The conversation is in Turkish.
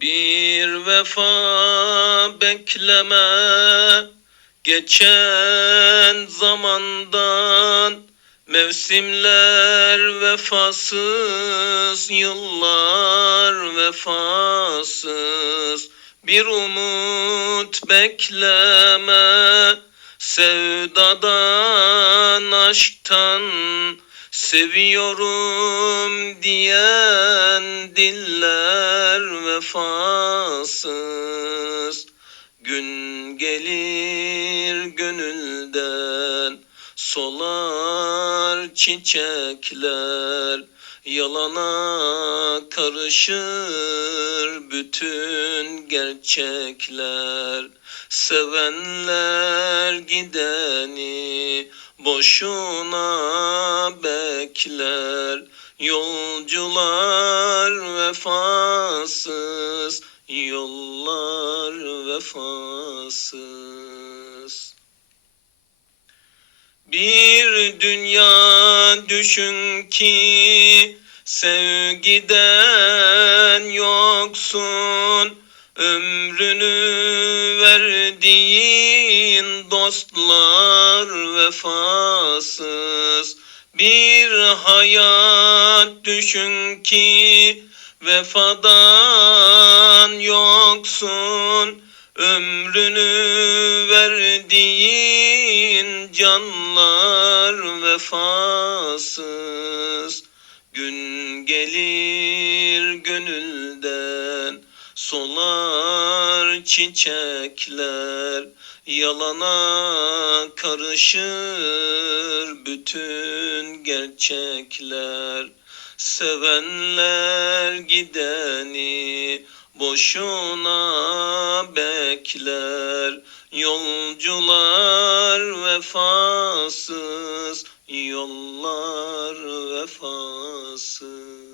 Bir vefa bekleme geçen zamandan. Mevsimler vefasız, yıllar vefasız. Bir umut bekleme Sevdadan, aşktan Seviyorum diyen diller vefasız. Gün gelir gönülden Solar çiçekler. Yalana karışır bütün gerçekler. Sevenler gideni boşuna bekler Yolcular vefasız, yollar vefasız. Bir dünya düşün ki sevgiden yoksun ömrünü verdiğin dostlar vefasız bir hayat düşün ki vefadan yoksun. Ömrünü verdiğin canlar vefasız. Gün gelir gönülden solar çiçekler yalana karışır bütün gerçekler. Sevenler gideni boşuna bekler. Yolcular vefasız yollar vefasız